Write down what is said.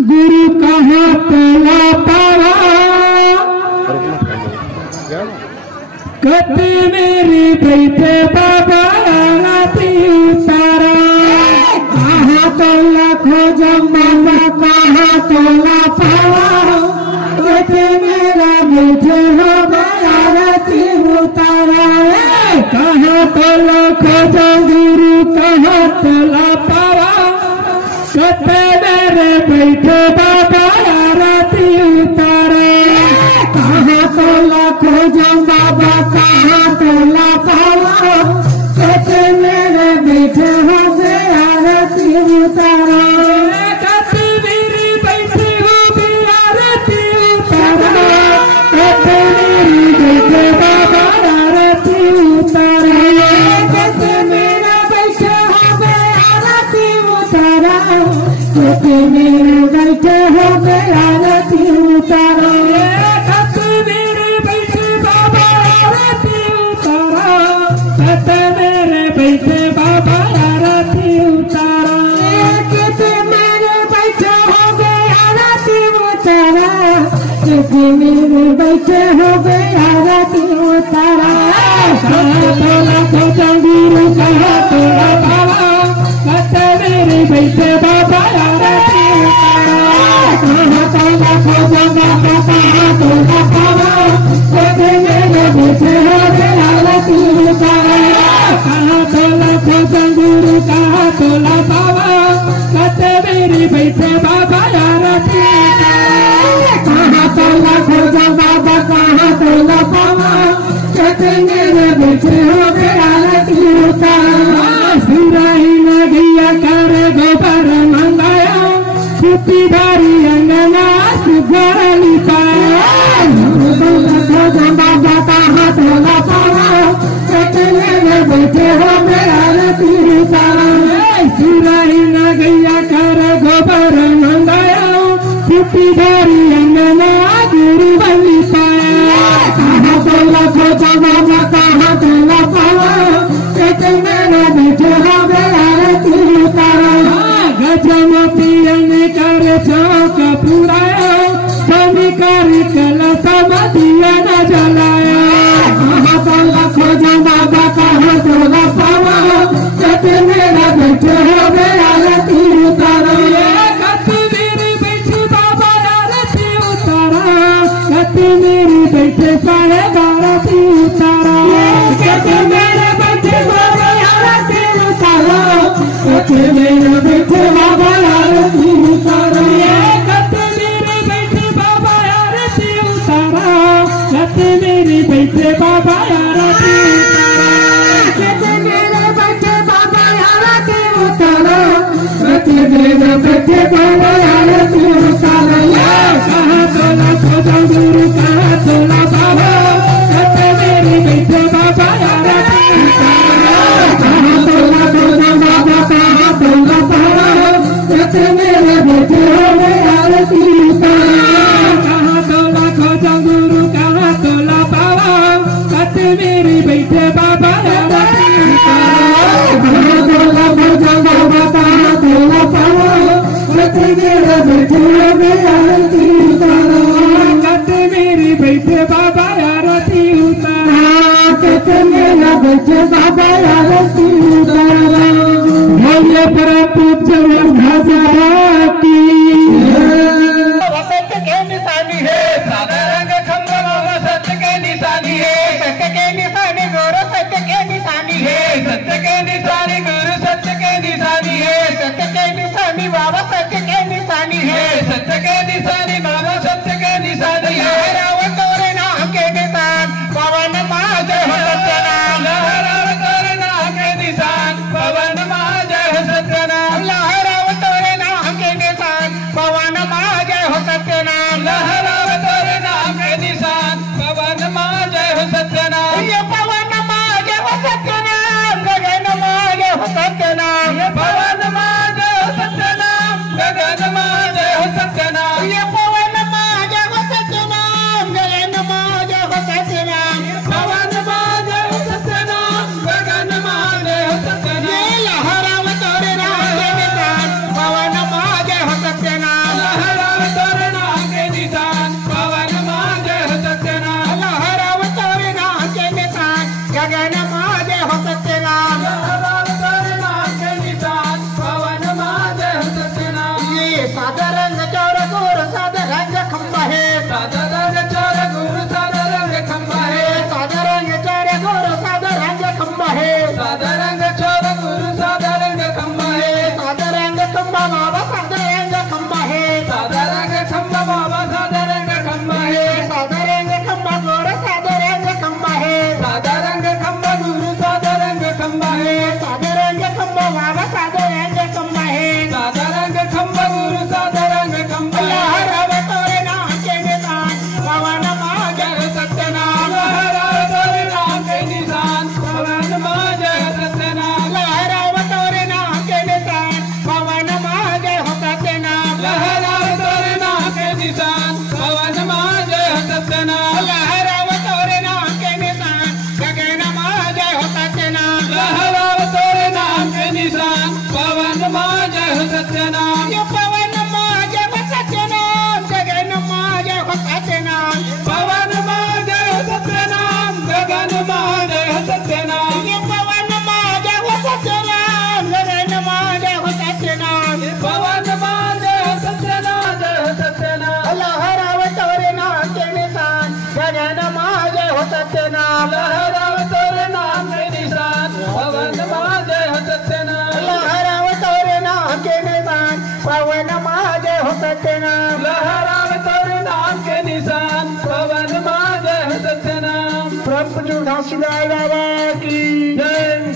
गुरु कहाँ पला पावा कते मेरे बैठे बाबा आरती उतारा कहाँ तोला खोजो बाबा कहाँ तोला पावा कते मेरा बैठे हो आरती उतारा कहाँ तोला खोजो गुरु कहाँ तोला पावा कते मेरे बैठे बाबा आरती उतारे कहाँ तोला खोजो बाबा कहाँ तोला पावा कते मेरे बैठे हो गए आरती उतारा कते मेरे बैठे हो गए आरती उतारा कते मेरे बैठे बाबा आरती उतारा कते मेरे बैठे हो गए आरती उतारा कते मेरे बैठे हो गए आरती उतारा कते मेरे बैठे बाबा आरती उतारा कते मेरे बैठे बाबा आरती उतारा कते मेरे बैठे हो गए आरती उतारा कते मेरे बैठे हो गए आरती उतारा कहाँ तोला खोजा गुरु कहाँ तोला पावा कते मेरे बैठे बाबा आरती उतारा कहाँ तोला खोजा बाबा कहाँ तोला पावा कते मेरे बैठे हो गए आरती उतारा कहाँ तोला खोजा गुरु कहाँ तोला पावा कते मेरे बैठे बाबा आरती उतारा कहाँ तोला खोजा बाबा कहाँ तोला पावा कते मेरे बैठे हो गए आरती उतारा सुराही नदिया कर गोबर मंगाया सुपीदारी अंगना सुगर लिपाया खोजा बाबा कहाँ तोला पावा कते मेरे बैठे हो गए आरती उतारा सुराही नदिया कर गोबर मंगाया सुपीदारी अंगना गुरु बलि पाया कहाँ तोला खोजा बाबा कहाँ तोला पावा कते मेरे बैठे हो गए आरती उतारा गजमती कर चौक पुराया स्वामी कर कलश दिया न जलाया कहाँ तोला खोजा बाबा कहाँ तोला पावा कते मेरा बैठे हो गए आरती हो सत्यनाम पवन मां जय हो सत्यनाम गगन मां जय हो सत्यनाम पवन मां जय हो सत्यनाम गगन मां जय हो सत्यनाम पवन मां जय हो सत्यनाम गगन मां जय हो सत्यनाम पवन मां जय हो सत्यनाम जय हो सत्यनाम लहराव तोरे नाम के निशान गगन मां जय हो सत्यनाम लहराव तोरे नाम के निशान पवन मां जय हो सत्यनाम लहराव तोरे नाम के निशान पवन मां जय हो सत्यनाम लहराव तोरे नाम के निशान पवन मां जय हो सत्यनाम प्रभु घासीदास बाबा की जय।